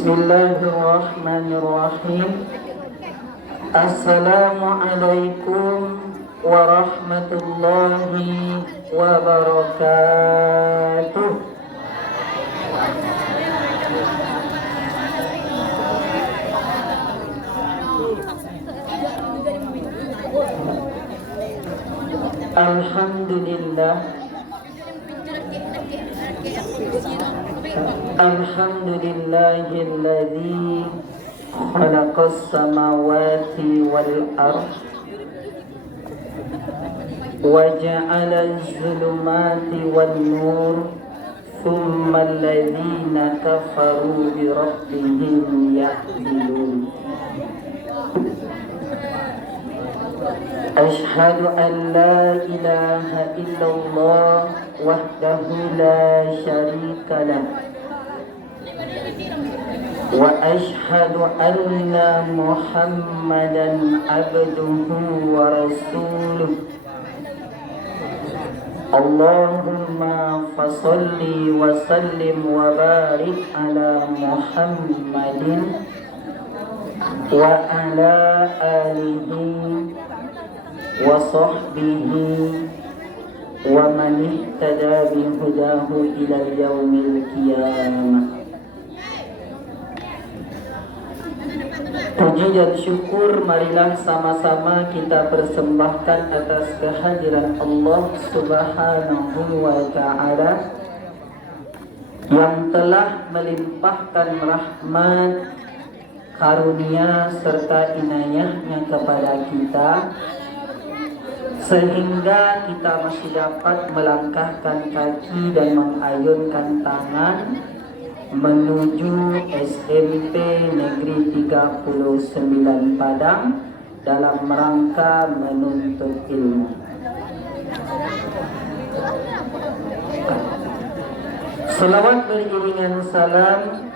Bismillahirrahmanirrahim. Assalamualaikum warahmatullahi wabarakatuh. Alhamdulillah. Alhamdulillahilladzi khalaqas samawati wal ardh wa ja'alaz zulumati wan nur thumma alladzina kafaru bi rabbihim ya'dilun. Ashhadu an la ilaha illallah wahdahu la syarika lah wa ashhadu anna Muhammadan abduhu wa rasuluh. Allahumma fasalli wa sallim wa barik ala Muhammadin wa ala alihi wa sahbihi wa man ihtada bihudahu ila yaumil qiyamah. Puji dan syukur marilah sama-sama kita persembahkan atas kehadiran Allah Subhanahu wa ta'ala yang telah melimpahkan rahmat, karunia serta inayahnya kepada kita sehingga kita masih dapat melangkahkan kaki dan mengayunkan tangan menuju SMP Negeri 39 Padang dalam rangka menuntut ilmu. Selawat beriringan salam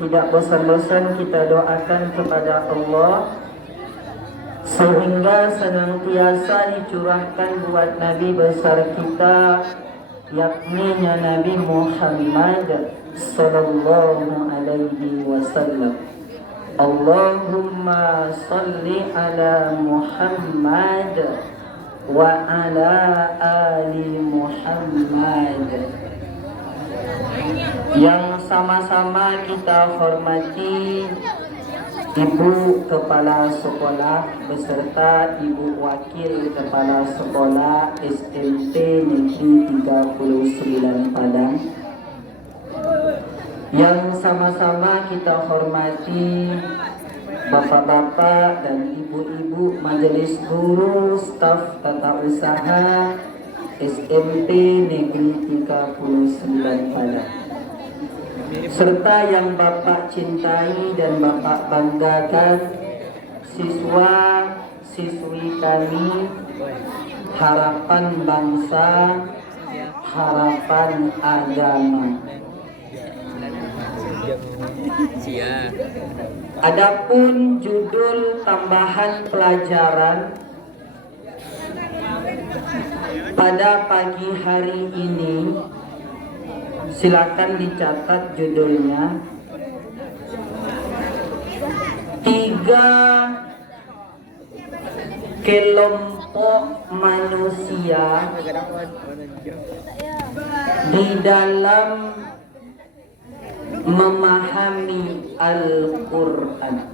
tidak bosan-bosan kita doakan kepada Allah sehingga senantiasa dicurahkan buat Nabi besar kita, yakni Nabi Muhammad sallallahu alaihi wasallam. Allahumma salli ala Muhammad wa ala ali Muhammad. Yang sama-sama kita hormati Ibu Kepala Sekolah beserta Ibu Wakil Kepala Sekolah SMP Negeri 39 Padang. Yang sama-sama kita hormati Bapak-bapak dan Ibu-ibu Majelis Guru Staf Tata Usaha SMP Negeri 39 Padang, serta yang Bapak cintai dan Bapak banggakan, siswa-siswi kami harapan bangsa, harapan agama. Adapun judul tambahan pelajaran pada pagi hari ini, silakan dicatat judulnya 3 kelompok manusia di dalam memahami Al-Quran.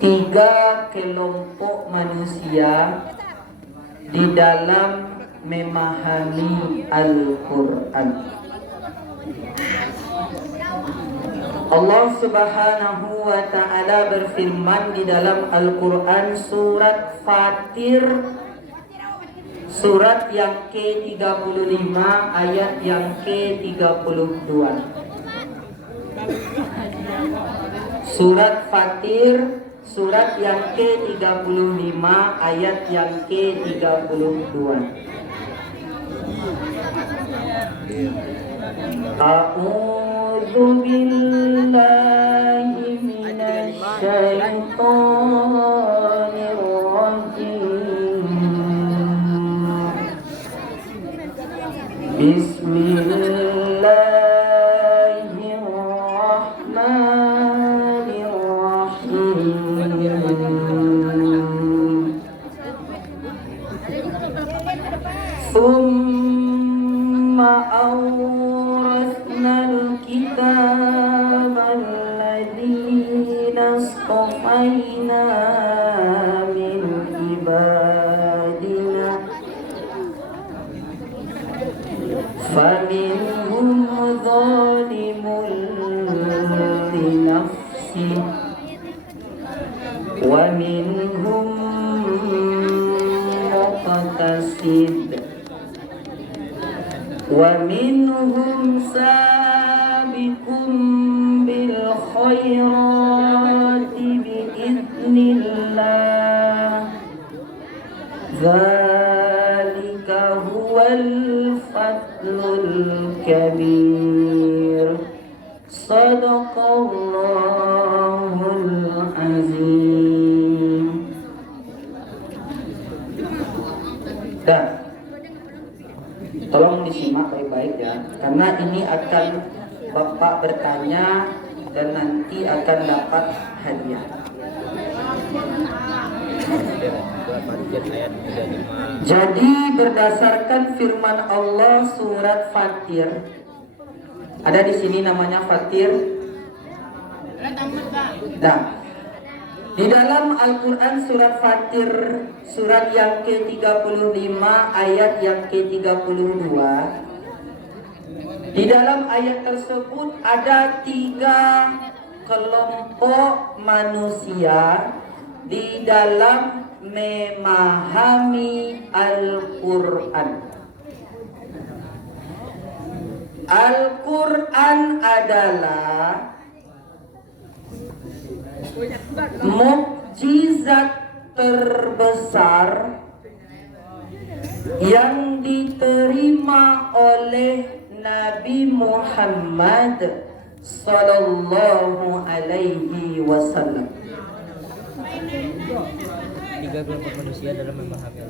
3 kelompok manusia di dalam memahami Al-Quran. Allah Subhanahu wa ta'ala berfirman di dalam Al-Quran surat Fatir, surat yang ke-35 ayat yang ke-32. Surat Fatir surat yang ke-35 ayat yang ke-32. A'udzu billahi minasy syaithanir rajim. Bismillahirrahmanirrahim. الكتاب الذين اصطفينا من عبادنا فمنهم ظالم لنفسه ومنهم مقتصد ومنهم سابق بالخيرات بإذن الله ذلك هو الفضل الكبير صدق الله العظيم. Dan tolong disimak baik-baik ya, karena ini akan Bapak bertanya dan nanti akan dapat hadiah. Jadi berdasarkan firman Allah surat Fatir, ada di sini namanya Fatir. Nah, di dalam Al-Quran surat Fatir, surat yang ke-35 ayat yang ke-32, di dalam ayat tersebut ada 3 kelompok manusia di dalam memahami Al-Quran. Al-Quran adalah mukjizat terbesar yang diterima oleh Nabi Muhammad sallallahu alaihi wasallam.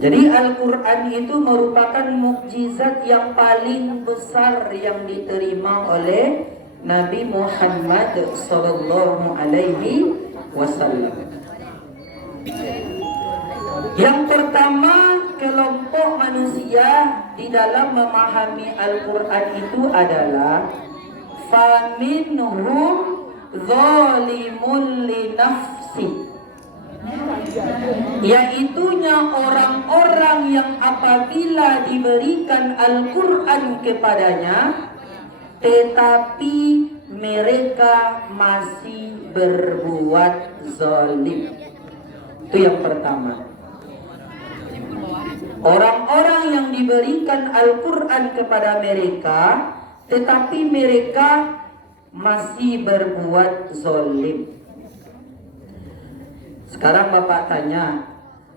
Jadi Al-Quran itu merupakan mukjizat yang paling besar yang diterima oleh Nabi Muhammad sallallahu alaihi wasallam. Yang pertama, kelompok manusia di dalam memahami Al-Quran itu adalah faminhum zalimun li nafsi, yaitunya orang-orang yang apabila diberikan Al-Quran kepadanya tetapi mereka masih berbuat zalim. Itu yang pertama. Orang-orang yang diberikan Al-Quran kepada mereka tetapi mereka masih berbuat zalim. Sekarang Bapak tanya,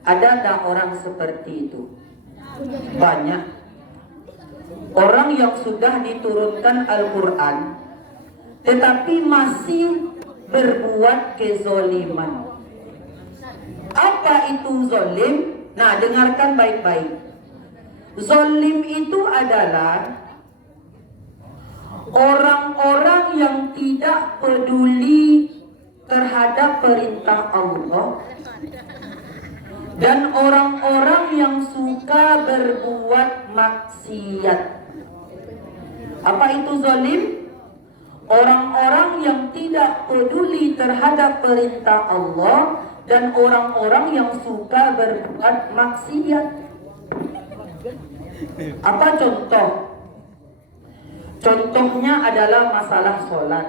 ada tak orang seperti itu? Banyak. Orang yang sudah diturunkan Al-Quran tetapi masih berbuat kezoliman. Apa itu zalim? Nah, dengarkan baik-baik. Zalim itu adalah orang-orang yang tidak peduli terhadap perintah Allah dan orang-orang yang suka berbuat maksiat. Apa itu zalim? Orang-orang yang tidak peduli terhadap perintah Allah dan orang-orang yang suka berbuat maksiat. Apa contoh? Contohnya adalah masalah sholat.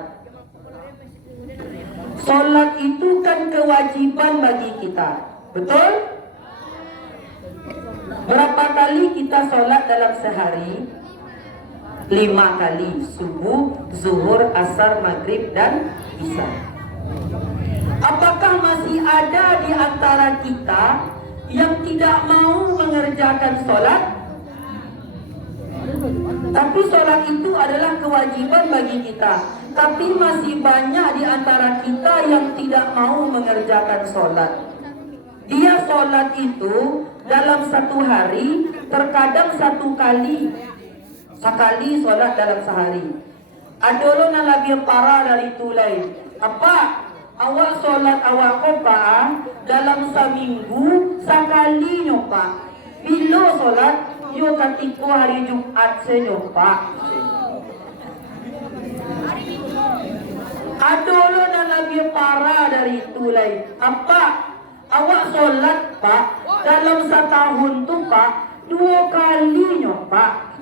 Sholat itu kan kewajiban bagi kita, betul? Berapa kali kita sholat dalam sehari? 5 kali, subuh, zuhur, asar, maghrib, dan isya. Apakah masih ada di antara kita yang tidak mau mengerjakan sholat? Tapi sholat itu adalah kewajiban bagi kita. Tapi masih banyak di antara kita yang tidak mau mengerjakan sholat. Dia sholat itu dalam satu hari terkadang 1 kali. Sekali sholat dalam sehari. Adolo na lebih parah dari tulai. Apa? Awak sholat awak kopa dalam seminggu sekali nyoba. Bila sholat yo ketika hari Jumat senyoba. Adolo na lebih parah dari itu lain. Apa? Awak sholat pak dalam setahun tuh pak 2 kali nyo pak.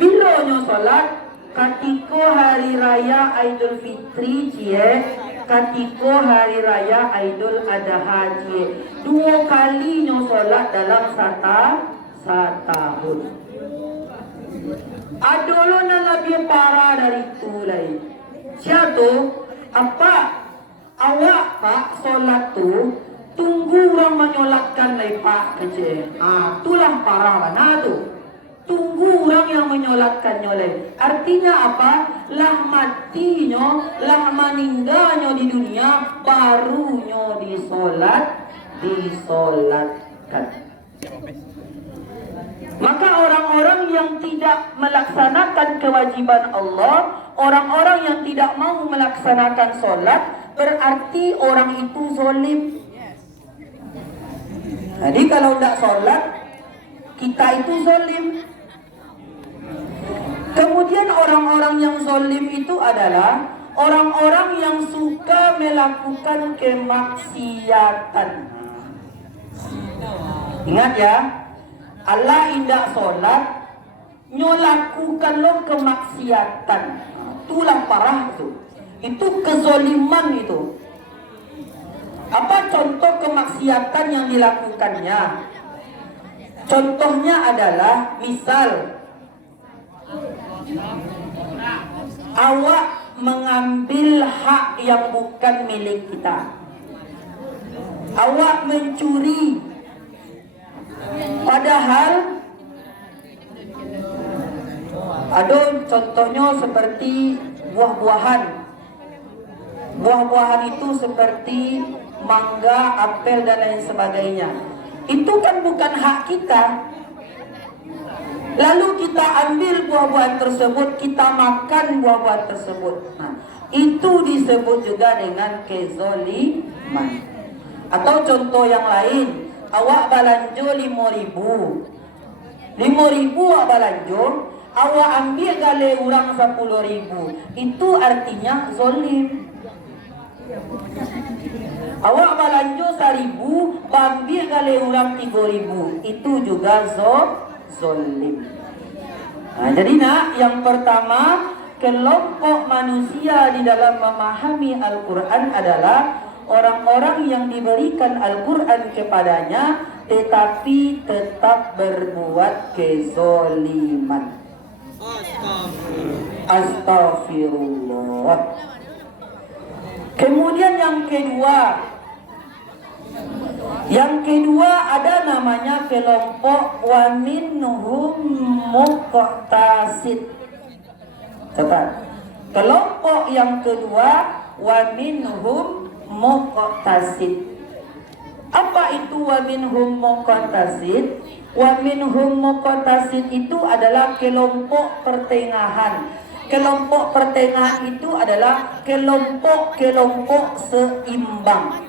Bila nyo sholat ketika hari raya Idul Fitri cie, ketika hari raya Idul Adha cie. 2 kali nyo sholat dalam setahun. Adolo na lebih parah dari itu lain. Siapa? Apa? Awak pak sholat tu tunggu orang menyolatkan lagi pak kecil. Itulah parah mana tu. Tunggu orang yang menyolatkan nyoleh. Artinya apa? Lah matinya, lah meninggalnya di dunia, barunya disolatkan. Maka orang-orang yang tidak melaksanakan kewajiban Allah, orang-orang yang tidak mau melaksanakan sholat, berarti orang itu zalim. Jadi kalau tidak sholat, kita itu zalim. Kemudian orang-orang yang zalim itu adalah orang-orang yang suka melakukan kemaksiatan. Ingat ya, Allah indah sholat, nyolakukan lo kemaksiatan. Itulah parah itu. Itu kezoliman itu. Apa contoh kemaksiatan yang dilakukannya? Contohnya adalah misal awak mengambil hak yang bukan milik kita. Awak mencuri. Padahal ada contohnya seperti buah-buahan. Buah-buahan itu seperti mangga, apel dan lain sebagainya. Itu kan bukan hak kita. Lalu kita ambil buah-buahan tersebut, kita makan buah-buahan tersebut. Nah, itu disebut juga dengan kezoliman. Atau contoh yang lain, awak balanjo 5.000. 5.000 awak balanjo, awak ambil gale orang 10.000. Itu artinya zolim. Awak balanjo 1.000, ambil gale orang 3.000. Itu juga zolim. Nah, jadi nak, yang pertama, kelompok manusia di dalam memahami Al-Quran adalah orang-orang yang diberikan Al-Quran kepadanya tetapi tetap berbuat kezoliman. Astagfirullah. Kemudian yang kedua ada namanya kelompok wa minhum muqtasid. Cepat. Kelompok yang kedua wa minhum muqtasid. Apa itu wa minhum muqtasid? Wa minhum muqtasid itu adalah kelompok pertengahan. Kelompok pertengahan itu adalah kelompok-kelompok seimbang.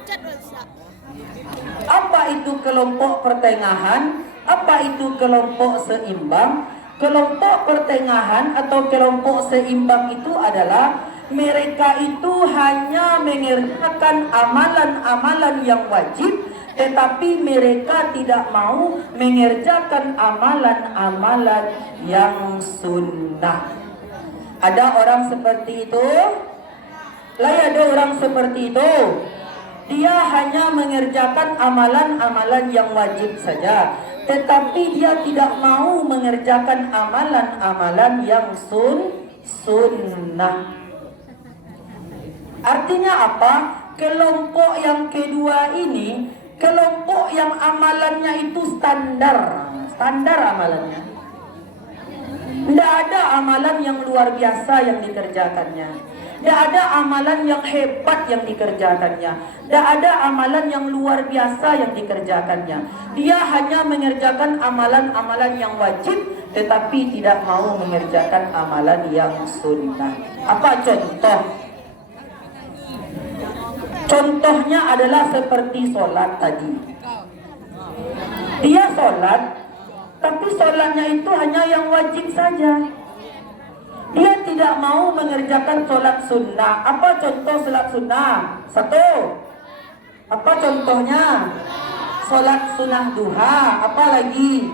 Apa itu kelompok pertengahan? Apa itu kelompok seimbang? Kelompok pertengahan atau kelompok seimbang itu adalah mereka itu hanya mengerjakan amalan-amalan yang wajib, tetapi mereka tidak mau mengerjakan amalan-amalan yang sunnah. Ada orang seperti itu? Ada orang seperti itu. Dia hanya mengerjakan amalan-amalan yang wajib saja, tetapi dia tidak mau mengerjakan amalan-amalan yang sunnah. Artinya apa? Kelompok yang kedua ini, kelompok yang amalannya itu standar amalannya. Tidak ada amalan yang luar biasa yang dikerjakannya. Tidak ada amalan yang hebat yang dikerjakannya. Tidak ada amalan yang luar biasa yang dikerjakannya. Dia hanya mengerjakan amalan-amalan yang wajib, tetapi tidak mau mengerjakan amalan yang sunnah. Apa contoh? Contohnya adalah seperti sholat tadi. Dia sholat, tapi sholatnya itu hanya yang wajib saja. Dia tidak mau mengerjakan sholat sunnah. Apa contoh sholat sunnah? Satu. Apa contohnya? Sholat sunnah duha. Apa lagi?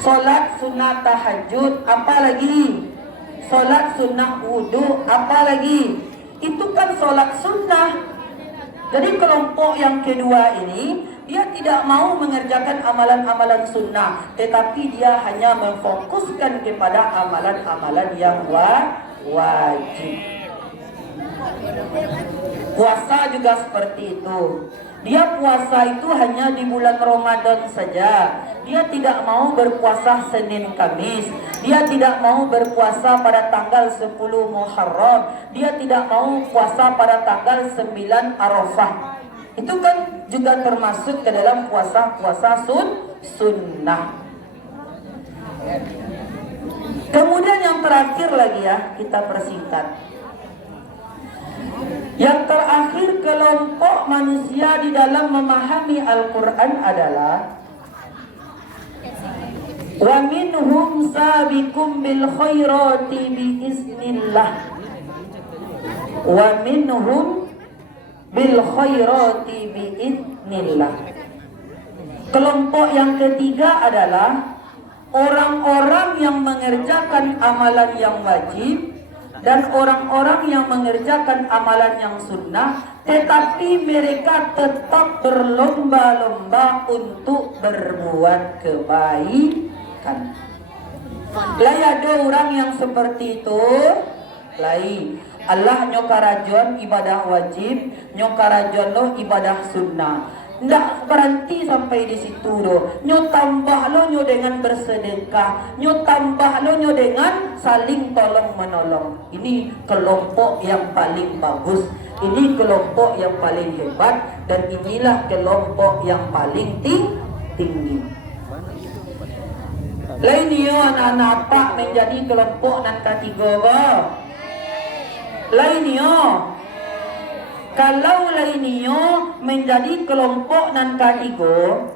Sholat sunnah tahajud. Apa lagi? Sholat sunnah wudhu. Apa lagi? Itu kan sholat sunnah. Jadi kelompok yang kedua ini, dia tidak mau mengerjakan amalan-amalan sunnah, tetapi dia hanya memfokuskan kepada amalan-amalan yang wajib. Puasa juga seperti itu. Dia puasa itu hanya di bulan Ramadan saja. Dia tidak mau berpuasa Senin Kamis. Dia tidak mau berpuasa pada tanggal 10 Muharram. Dia tidak mau puasa pada tanggal 9 Arafah. Itu kan juga termasuk ke dalam puasa-puasa sunnah. Kemudian yang terakhir lagi ya, kita persingkat. Yang terakhir kelompok manusia di dalam memahami Al-Quran adalah wa minhum sabiqum bil khairati biiznillah wa minhum bil khairati biiznillah. Kelompok yang ketiga adalah orang-orang yang mengerjakan amalan yang wajib dan orang-orang yang mengerjakan amalan yang sunnah, tetapi mereka tetap berlomba-lomba untuk berbuat kebaikan. Lah ada orang yang seperti itu, lai Allah nyokarajon ibadah wajib, nyokarajon lo ibadah sunnah. Nggak berhenti sampai di situ loh. Nyo tambah lo nyo dengan bersedekah, nyo tambah lo nyo dengan saling tolong menolong. Ini kelompok yang paling bagus. Ini kelompok yang paling hebat, dan inilah kelompok yang paling tinggi. Lain yo anak-anak apa menjadi kelompok nan ketiga. Lain yo. Kalau lainnya menjadi kelompok nan ketiga,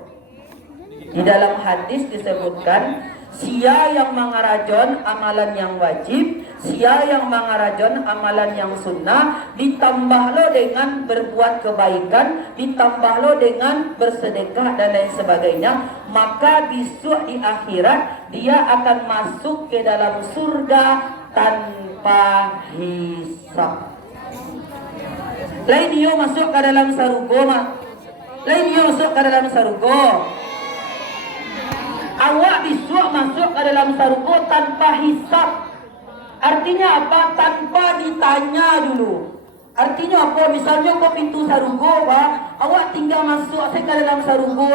di dalam hadis disebutkan, sia yang mengarajon amalan yang wajib, sia yang mengarajon amalan yang sunnah, ditambah lo dengan berbuat kebaikan, ditambah lo dengan bersedekah dan lain sebagainya, maka besok di akhirat dia akan masuk ke dalam surga tanpa hisab. Lain dia masuk ke dalam sarugo, lain dia masuk ke dalam sarugo. Awak besok masuk ke dalam sarugo tanpa hisab. Artinya apa? Tanpa ditanya dulu. Artinya apa? Misalnya kau pintu sarugo, awak tinggal masuk ke dalam sarugo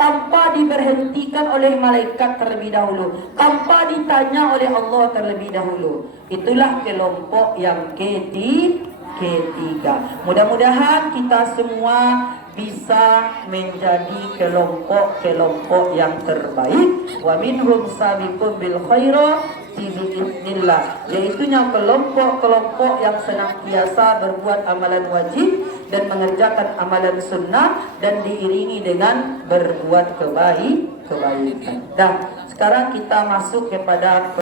tanpa diberhentikan oleh malaikat terlebih dahulu, tanpa ditanya oleh Allah terlebih dahulu. Itulah kelompok yang ketiga. Mudah-mudahan kita semua bisa menjadi kelompok-kelompok yang terbaik. Wa minhum sabiqun bil khairati biiznillah, yaitunya kelompok-kelompok yang senantiasa berbuat amalan wajib dan mengerjakan amalan sunnah dan diiringi dengan berbuat kebaikan. Dah, sekarang kita masuk kepada